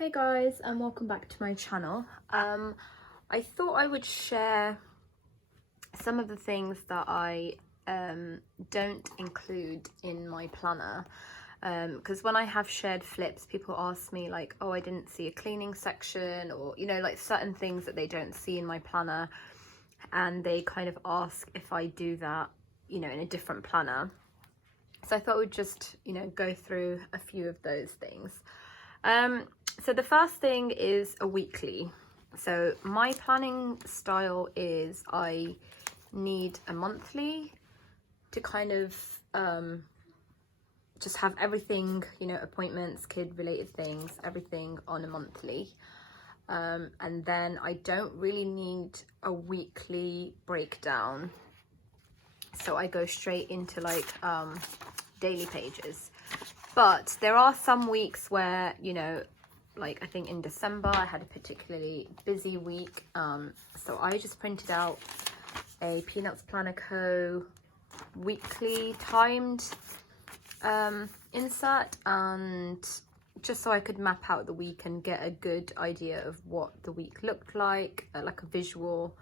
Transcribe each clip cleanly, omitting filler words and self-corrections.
Hey guys, and welcome back to my channel. I thought I would share some of the things that I don't include in my planner, because when I have shared flips, people ask me like, oh, I didn't see a cleaning section, or like certain things that they don't see in my planner, and they kind of ask if I do that in a different planner. So I thought I would just go through a few of those things. So the first thing is a weekly. So my planning style is I need a monthly to kind of just have everything, appointments, kid related things, everything on a monthly. And then I don't really need a weekly breakdown. So I go straight into like daily pages. But there are some weeks where, like I think in December I had a particularly busy week. So I just printed out a Peanuts Planner Co. weekly timed insert, and just so I could map out the week and get a good idea of what the week looked like a visual.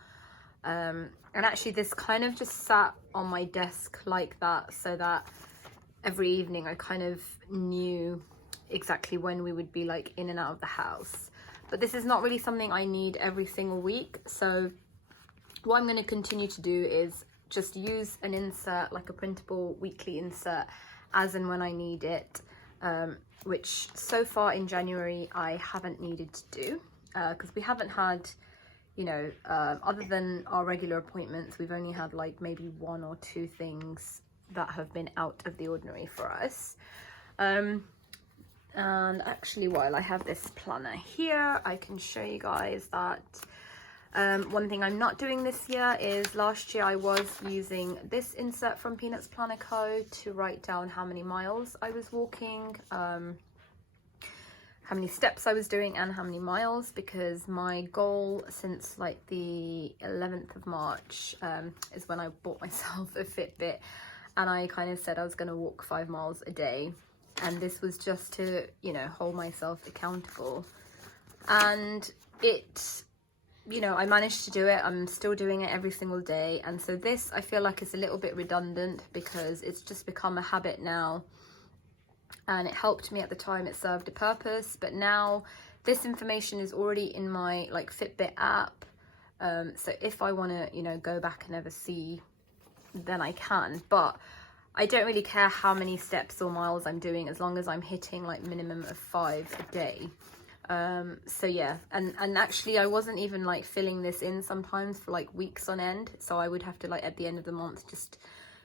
And actually this kind of just sat on my desk like that, so that every evening I kind of knew exactly when we would be like in and out of the house. But this is not really something I need every single week, so what I'm going to continue to do is just use an insert, like a printable weekly insert, as and when I need it, which so far in January I haven't needed to do, because we haven't had, other than our regular appointments, we've only had like maybe one or two things that have been out of the ordinary for us. And actually, while I have this planner here, I can show you guys that one thing I'm not doing this year is, last year I was using this insert from Peanuts Planner Co. to write down how many miles I was walking, how many steps I was doing, and how many miles, because my goal since like the 11th of March is when I bought myself a Fitbit, and I kind of said I was going to walk 5 miles a day, and this was just to hold myself accountable. And it, I managed to do it. I'm still doing it every single day, and so this I feel like is a little bit redundant because it's just become a habit now, and it helped me at the time, it served a purpose, but now this information is already in my like Fitbit app, so if I want to go back and ever see, then I can. But I don't really care how many steps or miles I'm doing, as long as I'm hitting like minimum of 5 a day. So yeah, and actually I wasn't even like filling this in sometimes for like weeks on end, so I would have to like at the end of the month just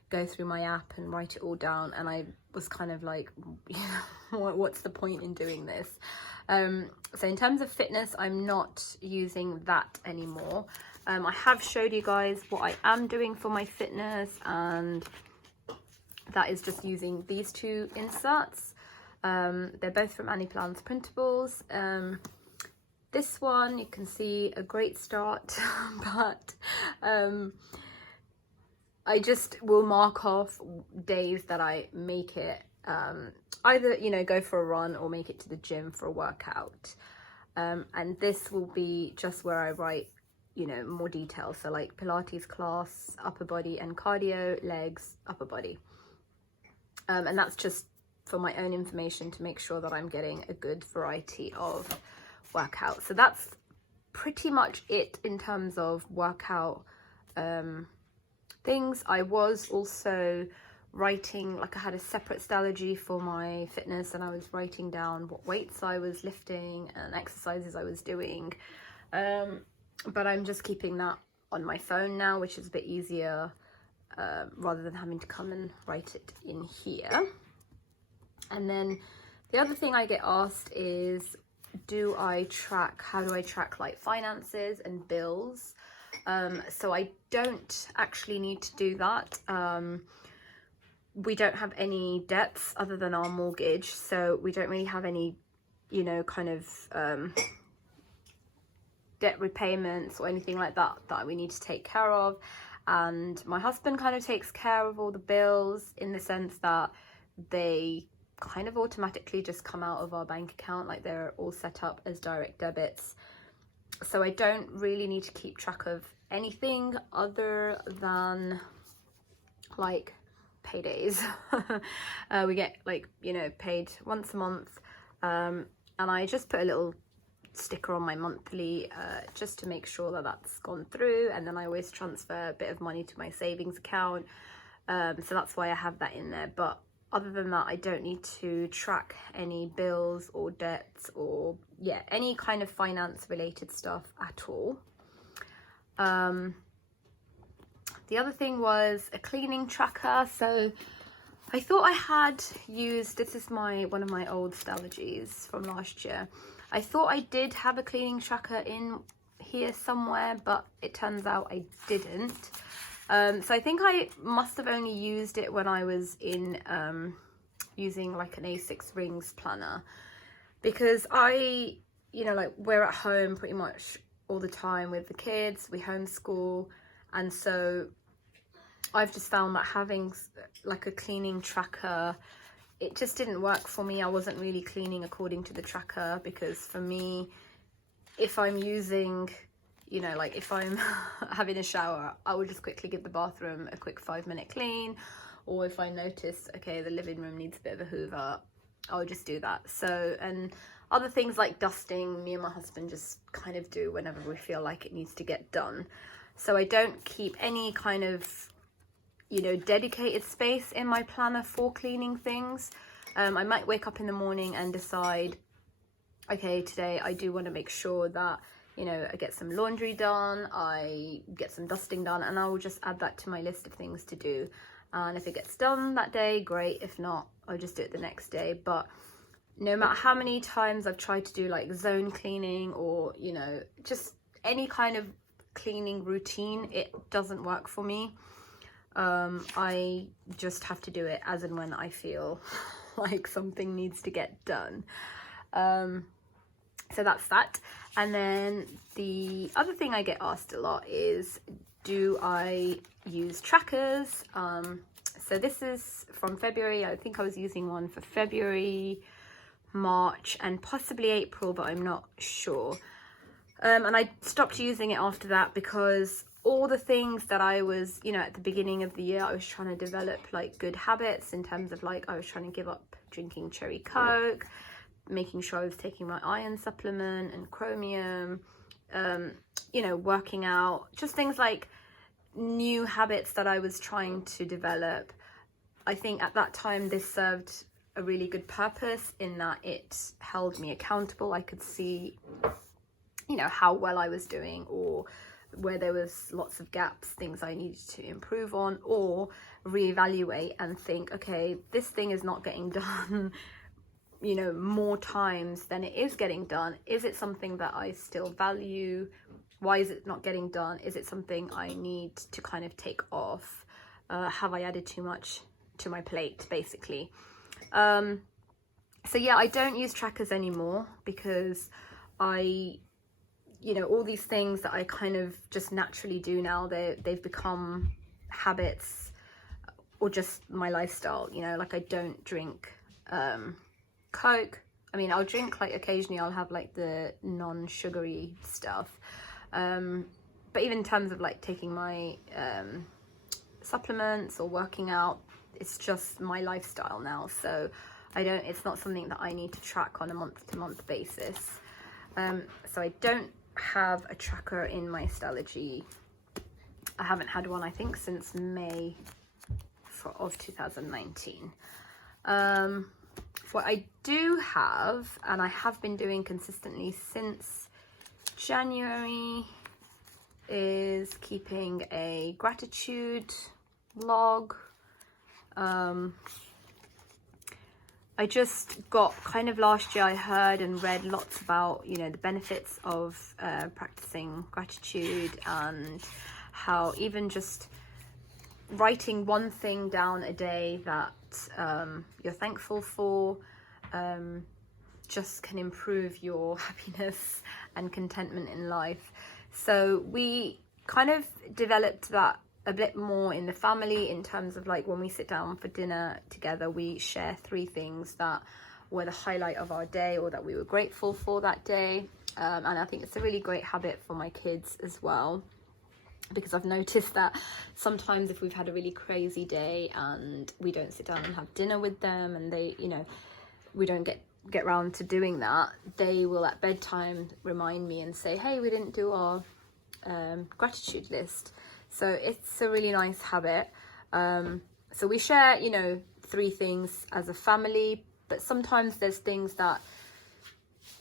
go through my app and write it all down, and I was kind of like, what's the point in doing this? So in terms of fitness, I'm not using that anymore. I have showed you guys what I am doing for my fitness, and that is just using these two inserts. They're both from Annie Plan's printables. This one, you can see a great start, but I just will mark off days that I make it, either go for a run or make it to the gym for a workout, and this will be just where I write more details, so like Pilates class, upper body, and cardio, legs, upper body, and that's just for my own information to make sure that I'm getting a good variety of workouts. So that's pretty much it in terms of workout things. I was also writing, like I had a separate Stalogy for my fitness, and I was writing down what weights I was lifting and exercises I was doing, but I'm just keeping that on my phone now, which is a bit easier, rather than having to come and write it in here. And then the other thing I get asked is, how do I track like finances and bills? So I don't actually need to do that. We don't have any debts other than our mortgage, so we don't really have any, kind of debt repayments or anything like that that we need to take care of. And my husband kind of takes care of all the bills, in the sense that they kind of automatically just come out of our bank account, like they're all set up as direct debits. So I don't really need to keep track of anything other than like paydays. We get like, you know, paid once a month, and I just put a little sticker on my monthly just to make sure that that's gone through, and then I always transfer a bit of money to my savings account, so that's why I have that in there. But other than that, I don't need to track any bills or debts or any kind of finance related stuff at all. The other thing was a cleaning tracker. So I thought I had used, this is one of my old Stalogies from last year. I thought I did have a cleaning tracker in here somewhere, but it turns out I didn't. So I think I must have only used it when I was in using like an A6 rings planner, because you know, like we're at home pretty much all the time with the kids, we homeschool, and so I've just found that having like a cleaning tracker, it just didn't work for me. I wasn't really cleaning according to the tracker, because for me, if I'm using, you know, like if I'm having a shower, I would just quickly give the bathroom a quick 5-minute clean. Or if I notice, okay, the living room needs a bit of a hoover, I'll just do that. So, and other things like dusting, me and my husband just kind of do whenever we feel like it needs to get done. So I don't keep any kind of, you know, dedicated space in my planner for cleaning things. I might wake up in the morning and decide, okay, today I do want to make sure that, you know, I get some laundry done, I get some dusting done, and I will just add that to my list of things to do. And if it gets done that day, great. If not, I'll just do it the next day. But no matter how many times I've tried to do like zone cleaning or, you know, just any kind of cleaning routine, it doesn't work for me. I just have to do it as and when I feel like something needs to get done. So that's that. And then the other thing I get asked a lot is, do I use trackers? So this is from February. I think I was using one for February, March, and possibly April, but I'm not sure. And I stopped using it after that, because all the things that I was, you know, at the beginning of the year, I was trying to develop like good habits in terms of like, I was trying to give up drinking cherry Coke, making sure I was taking my iron supplement and chromium, you know, working out, just things like new habits that I was trying to develop. I think at that time this served a really good purpose in that it held me accountable. I could see, you know, how well I was doing, or where there was lots of gaps, things I needed to improve on, or reevaluate and think, okay, this thing is not getting done, you know, more times than it is getting done. Is it something that I still value? Why is it not getting done? Is it something I need to kind of take off? Have I added too much to my plate, basically? So yeah, I don't use trackers anymore, because you know, all these things that I kind of just naturally do now, they've become habits or just my lifestyle. You know, like I don't drink Coke. I mean, I'll drink like occasionally, I'll have like the non-sugary stuff. But even in terms of like taking my supplements or working out, it's just my lifestyle now. So it's not something that I need to track on a month-to-month basis. So I don't have a tracker in my Stalogy. I haven't had one, I think, since May of 2019. What I do have, and I have been doing consistently since January, is keeping a gratitude log. I just got kind of last year, I heard and read lots about, you know, the benefits of practicing gratitude, and how even just writing one thing down a day that you're thankful for just can improve your happiness and contentment in life. So we kind of developed that a bit more in the family, in terms of like when we sit down for dinner together, we share 3 things that were the highlight of our day or that we were grateful for that day. And I think it's a really great habit for my kids as well, because I've noticed that sometimes if we've had a really crazy day and we don't sit down and have dinner with them, and they, you know, we don't get around to doing that, they will at bedtime remind me and say, hey, we didn't do our gratitude list. So it's a really nice habit. So we share, you know, 3 things as a family, but sometimes there's things that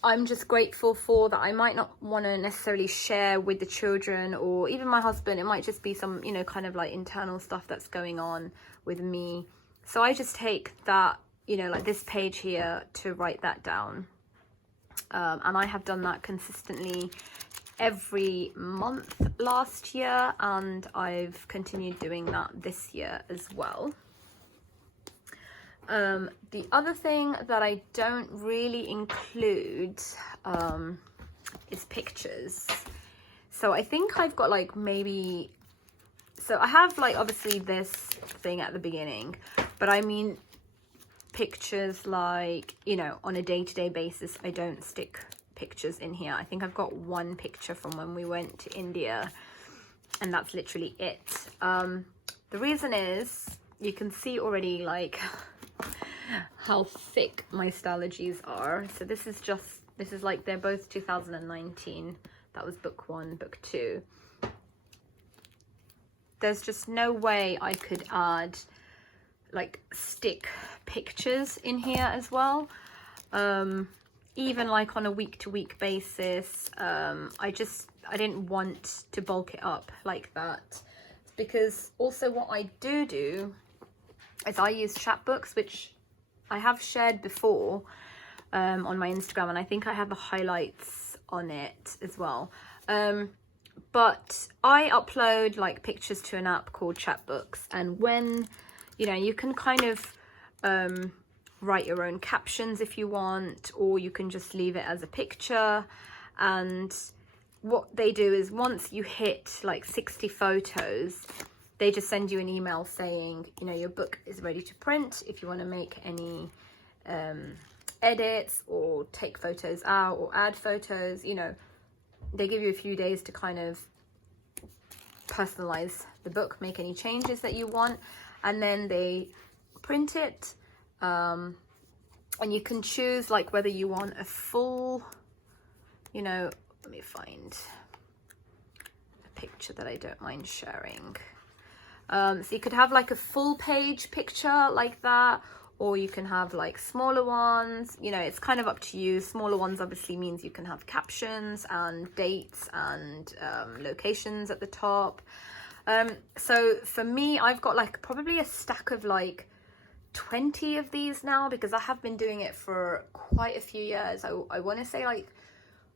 I'm just grateful for that I might not want to necessarily share with the children or even my husband. It might just be some, you know, kind of like internal stuff that's going on with me. So I just take that, you know, like this page here, to write that down. And I have done that consistently every month last year, and I've continued doing that this year as well. The other thing that I don't really include is pictures. So I think I've got like maybe, so I have like obviously this thing at the beginning, but I mean pictures like, you know, on a day-to-day basis, I don't stick pictures in here. I think I've got 1 picture from when we went to India, and that's literally it. The reason is, you can see already like how thick my Stalogies are. So this is like, they're both 2019. That was book 1, book 2. There's just no way I could add like stick pictures in here as well. Even like on a week-to-week basis. I didn't want to bulk it up like that, because also what I do is I use Chatbooks, which I have shared before on my Instagram, and I think I have the highlights on it as well. But I upload like pictures to an app called Chatbooks, and when, you know, you can kind of write your own captions if you want, or you can just leave it as a picture. And what they do is, once you hit like 60 photos, they just send you an email saying, you know, your book is ready to print. If you want to make any edits or take photos out or add photos, you know, they give you a few days to kind of personalize the book, make any changes that you want, and then they print it. And you can choose like whether you want a full, you know, let me find a picture that I don't mind sharing. So you could have like a full page picture like that, or you can have like smaller ones. You know, it's kind of up to you. Smaller ones obviously means you can have captions and dates and locations at the top. So for me, I've got like probably a stack of like 20 of these now, because I have been doing it for quite a few years. I want to say like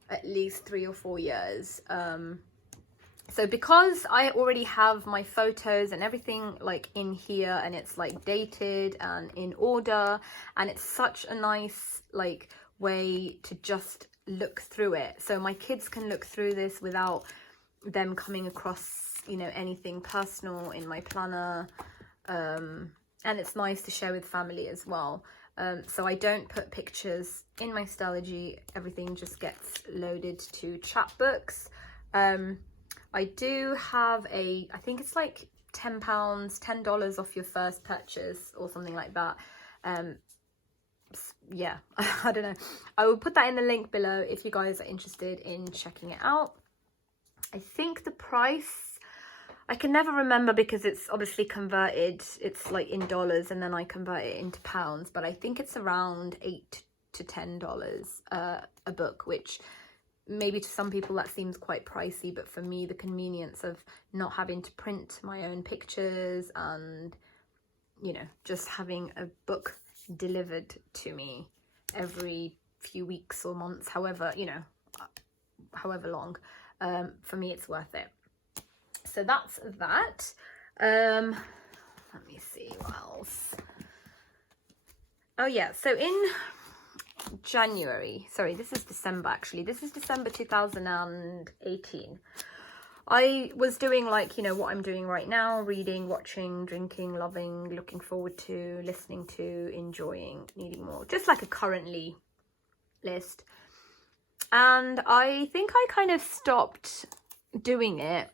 at least 3 or 4 years. So because I already have my photos and everything like in here, and it's like dated and in order, and it's such a nice like way to just look through it, so my kids can look through this without them coming across, you know, anything personal in my planner. And it's nice to share with family as well. So I don't put pictures in my Stalogy. Everything just gets loaded to Chatbooks. I do have I think it's like $10 off your first purchase or something like that. Yeah, I don't know. I will put that in the link below if you guys are interested in checking it out. I think the price, I can never remember because it's obviously converted. It's like in dollars and then I convert it into pounds, but I think it's around $8 to $10 a book, which maybe to some people that seems quite pricey, but for me, the convenience of not having to print my own pictures and, you know, just having a book delivered to me every few weeks or months, however, you know, however long, for me it's worth it. So that's that. Let me see what else. Oh yeah, so in January, sorry, this is December actually. This is December 2018. I was doing like, you know, what I'm doing right now, reading, watching, drinking, loving, looking forward to, listening to, enjoying, needing more, just like a currently list. And I think I kind of stopped doing it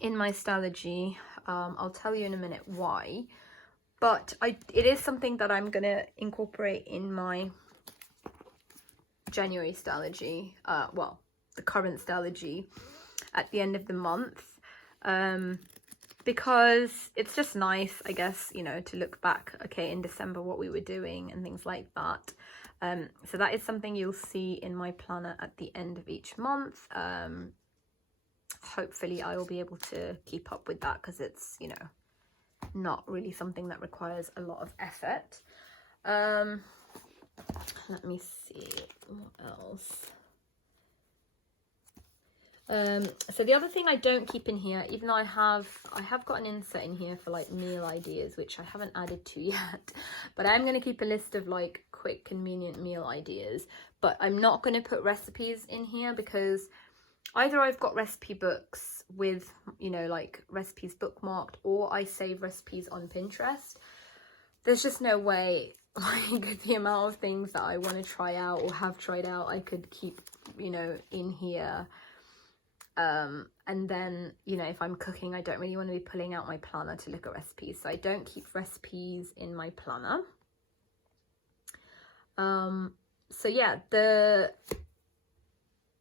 in my Stalogy. I'll tell you in a minute why, but it is something that I'm gonna incorporate in my January Stalogy, well, the current Stalogy at the end of the month, because it's just nice, I guess, you know, to look back, okay, in December what we were doing and things like that. So that is something you'll see in my planner at the end of each month. Hopefully I will be able to keep up with that, because it's, you know, not really something that requires a lot of effort. Let me see what else. So the other thing I don't keep in here, even though I have got an insert in here for like meal ideas, which I haven't added to yet, but I'm going to keep a list of like quick convenient meal ideas, but I'm not going to put recipes in here, because either I've got recipe books with, you know, like recipes bookmarked, or I save recipes on Pinterest. There's just no way, like, the amount of things that I want to try out or have tried out, I could keep, you know, in here. And then, you know, if I'm cooking, I don't really want to be pulling out my planner to look at recipes, so I don't keep recipes in my planner. So yeah, the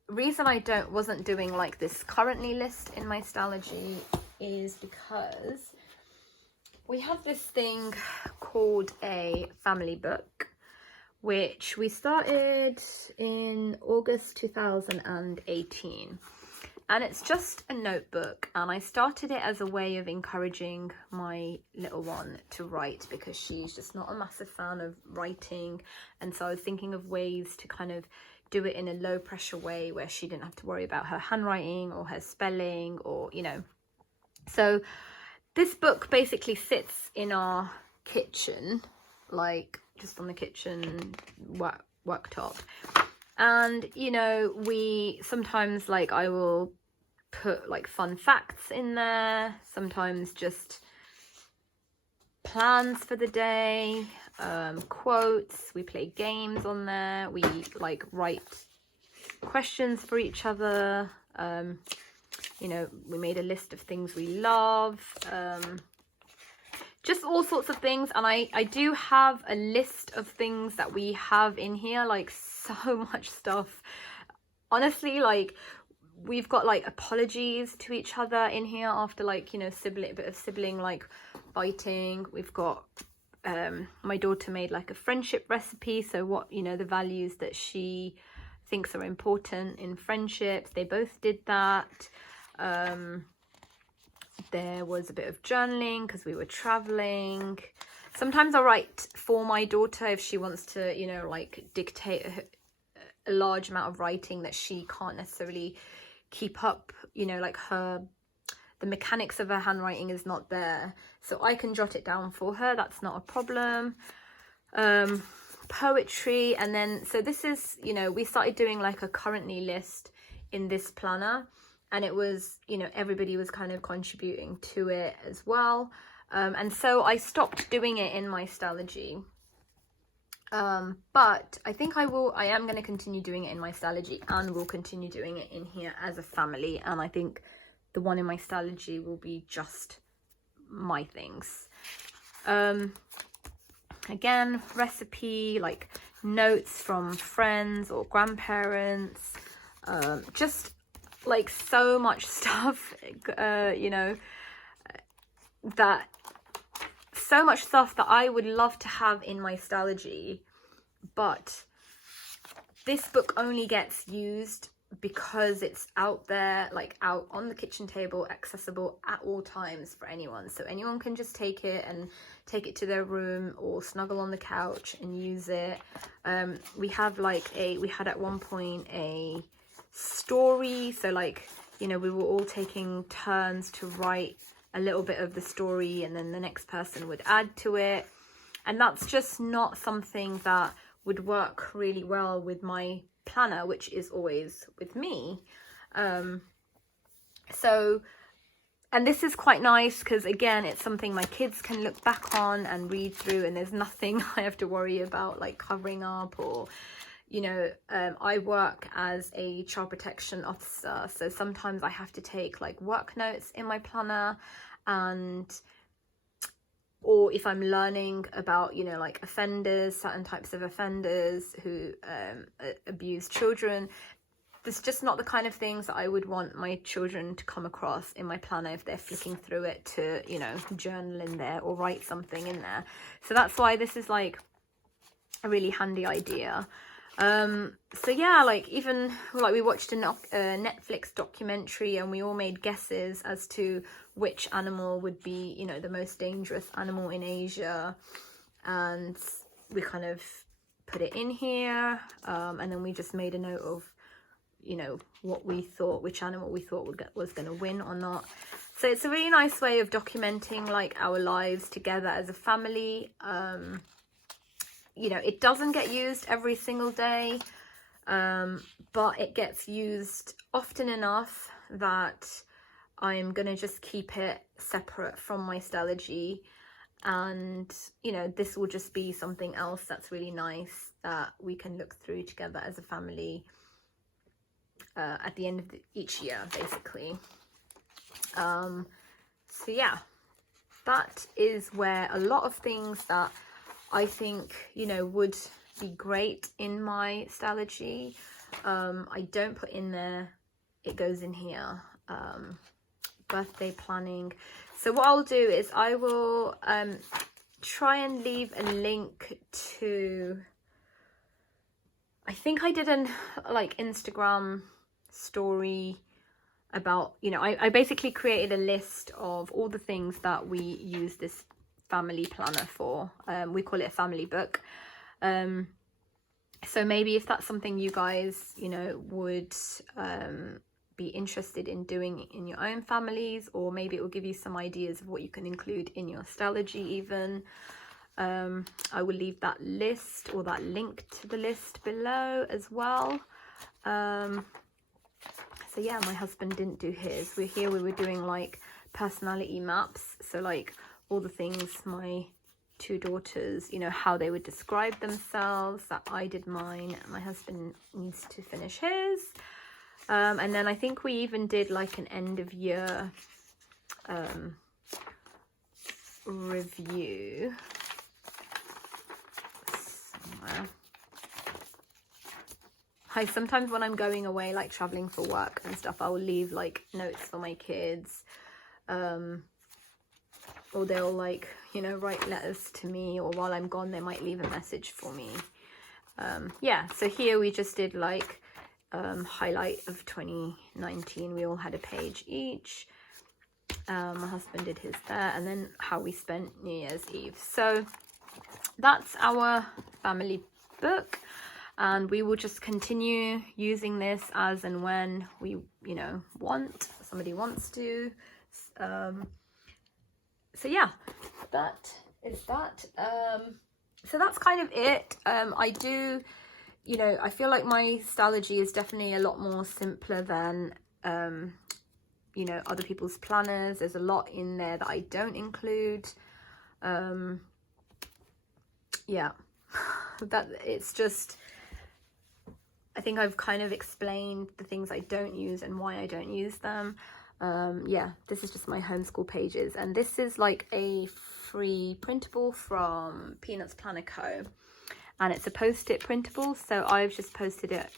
reason I wasn't doing like this currently list in my Stalogy is because we have this thing called a family book, which we started in August 2018. And it's just a notebook, and I started it as a way of encouraging my little one to write, because she's just not a massive fan of writing. And so I was thinking of ways to kind of do it in a low pressure way where she didn't have to worry about her handwriting or her spelling, or, you know. So this book basically sits in our kitchen, like just on the kitchen worktop. And, you know, we sometimes, like, I will put like fun facts in there, sometimes just plans for the day, quotes, we play games on there, we like write questions for each other, you know, we made a list of things we love, just all sorts of things. And I do have a list of things that we have in here, like so much stuff, honestly. Like, we've got like apologies to each other in here after, like, you know, a bit of sibling like fighting. We've got my daughter made like a friendship recipe, so what, you know, the values that she thinks are important in friendships, they both did that. There was a bit of journaling because we were traveling. Sometimes I write for my daughter if she wants to, you know, like dictate a large amount of writing that she can't necessarily keep up, you know, like the mechanics of her handwriting is not there, so I can jot it down for her, that's not a problem. Poetry. And then, so this is, you know, we started doing like a currently list in this planner, and it was, you know, everybody was kind of contributing to it as well. And so I stopped doing it in my Stalogy. But I think I am going to continue doing it in my Stalogy, and we'll continue doing it in here as a family. And I think the one in my Stalogy will be just my things. Again, recipe, like notes from friends or grandparents, just like so much stuff, you know, that so much stuff that I would love to have in my Stalogy, but this book only gets used because it's out there, like out on the kitchen table, accessible at all times for anyone. So anyone can just take it to their room or snuggle on the couch and use it. We have like we had at one point a story, so like, you know, we were all taking turns to write a little bit of the story, and then the next person would add to it. And that's just not something that would work really well with my planner, which is always with me. So, and this is quite nice because, again, it's something my kids can look back on and read through, and there's nothing I have to worry about like covering up or, you know, I work as a child protection officer, so sometimes I have to take like work notes in my planner, and or if I'm learning about, you know, like offenders, certain types of offenders who abuse children, there's just not the kind of things that I would want my children to come across in my planner if they're flicking through it to, you know, journal in there or write something in there. So that's why this is like a really handy idea. So yeah, like even like we watched a Netflix documentary and we all made guesses as to which animal would be, you know, the most dangerous animal in Asia, and we kind of put it in here, and then we just made a note of, you know, what we thought, which animal we thought was going to win or not. So it's a really nice way of documenting like our lives together as a family. You know, it doesn't get used every single day, but it gets used often enough that I'm going to just keep it separate from my Stalogy. And, you know, this will just be something else that's really nice that we can look through together as a family at the end of each year, basically. So yeah, that is where a lot of things that I think, you know, would be great in my Stalogy, I don't put in there. It goes in here. Birthday planning. So what I'll do is I will try and leave a link to, I think I did an like Instagram story about, you know, I basically created a list of all the things that we use this family planner for. We call it a family book. So maybe if that's something you guys, you know, would be interested in doing in your own families, or maybe it will give you some ideas of what you can include in your Stalogy even. I will leave that list or that link to the list below as well. So yeah, my husband didn't do his. We were doing like personality maps, so like all the things my two daughters, you know, how they would describe themselves. That I did mine. My husband needs to finish his. And then I think we even did like an end of year review somewhere. Sometimes when I'm going away, like traveling for work and stuff, I will leave like notes for my kids, or they'll like, you know, write letters to me, or while I'm gone they might leave a message for me. Yeah, so here we just did like highlight of 2019. We all had a page each. My husband did his there, and then how we spent New Year's Eve. So that's our family book, and we will just continue using this as and when we, you know, somebody wants to. So yeah, that is that. So that's kind of it. I do, you know, I feel like my Stalogy is definitely a lot more simpler than you know, other people's planners. There's a lot in there that I don't include. Yeah, that it's just, I think I've kind of explained the things I don't use and why I don't use them. Yeah, this is just my homeschool pages, and this is like a free printable from Peanuts Planner Co. And it's a post-it printable, so I've just printed it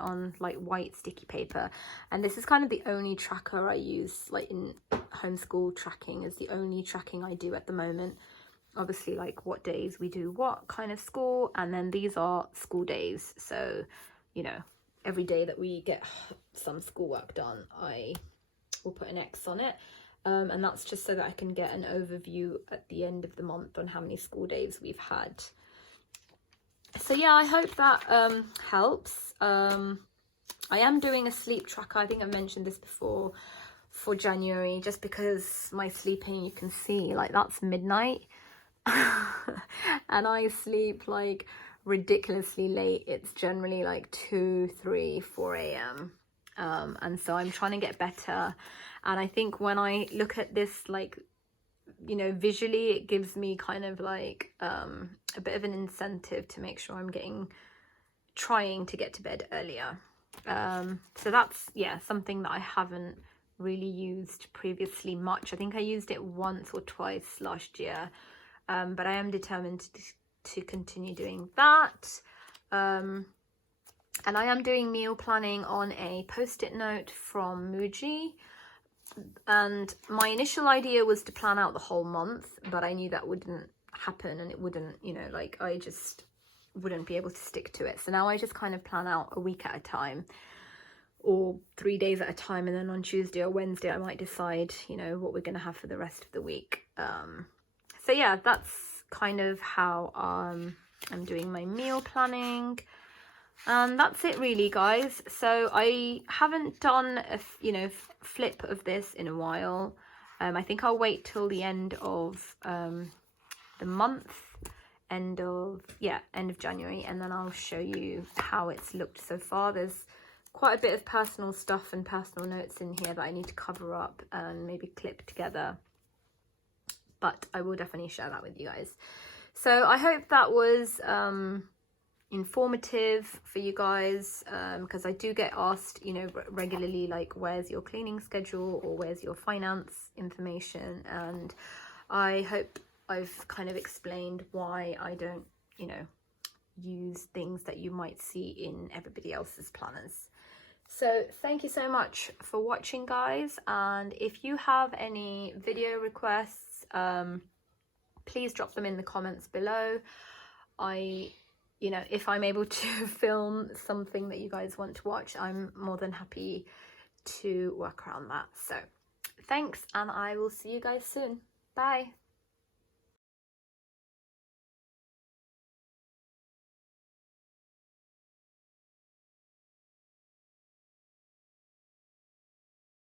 on like white sticky paper. And this is kind of the only tracker I use, like in homeschool tracking is the only tracking I do at the moment. Obviously, like what days we do what kind of school, and then these are school days. So, you know, every day that we get some schoolwork done, I will put an X on it. And that's just so that I can get an overview at the end of the month on how many school days we've had. So yeah, I hope that helps. I am doing a sleep tracker. I think I've mentioned this before, for January, just because my sleeping, you can see, like that's midnight. And I sleep like ridiculously late. It's generally like 2, 3, 4 a.m. and so I'm trying to get better. And I think when I look at this, like, you know, visually, it gives me kind of like a bit of an incentive to make sure I'm trying to get to bed earlier. So that's, yeah, something that I haven't really used previously much. I think I used it once or twice last year, but I am determined to continue doing that. And I am doing meal planning on a post-it note from Muji. And my initial idea was to plan out the whole month, but I knew that wouldn't happen, and it wouldn't, you know, like, I just wouldn't be able to stick to it. So now I just kind of plan out a week at a time, or 3 days at a time, and then on Tuesday or Wednesday I might decide, you know, what we're going to have for the rest of the week. So yeah, that's kind of how I'm doing my meal planning. And that's it really, guys. So I haven't done a flip of this in a while. I think I'll wait till the end of the month, end of January, and then I'll show you how it's looked so far. There's quite a bit of personal stuff and personal notes in here that I need to cover up and maybe clip together, but I will definitely share that with you guys. So I hope that was informative for you guys, because I do get asked, you know, regularly, like, where's your cleaning schedule, or where's your finance information, and I hope I've kind of explained why I don't, you know, use things that you might see in everybody else's planners. So thank you so much for watching, guys, and if you have any video requests, please drop them in the comments below. You know, if I'm able to film something that you guys want to watch, I'm more than happy to work around that. So thanks, and I will see you guys soon. Bye.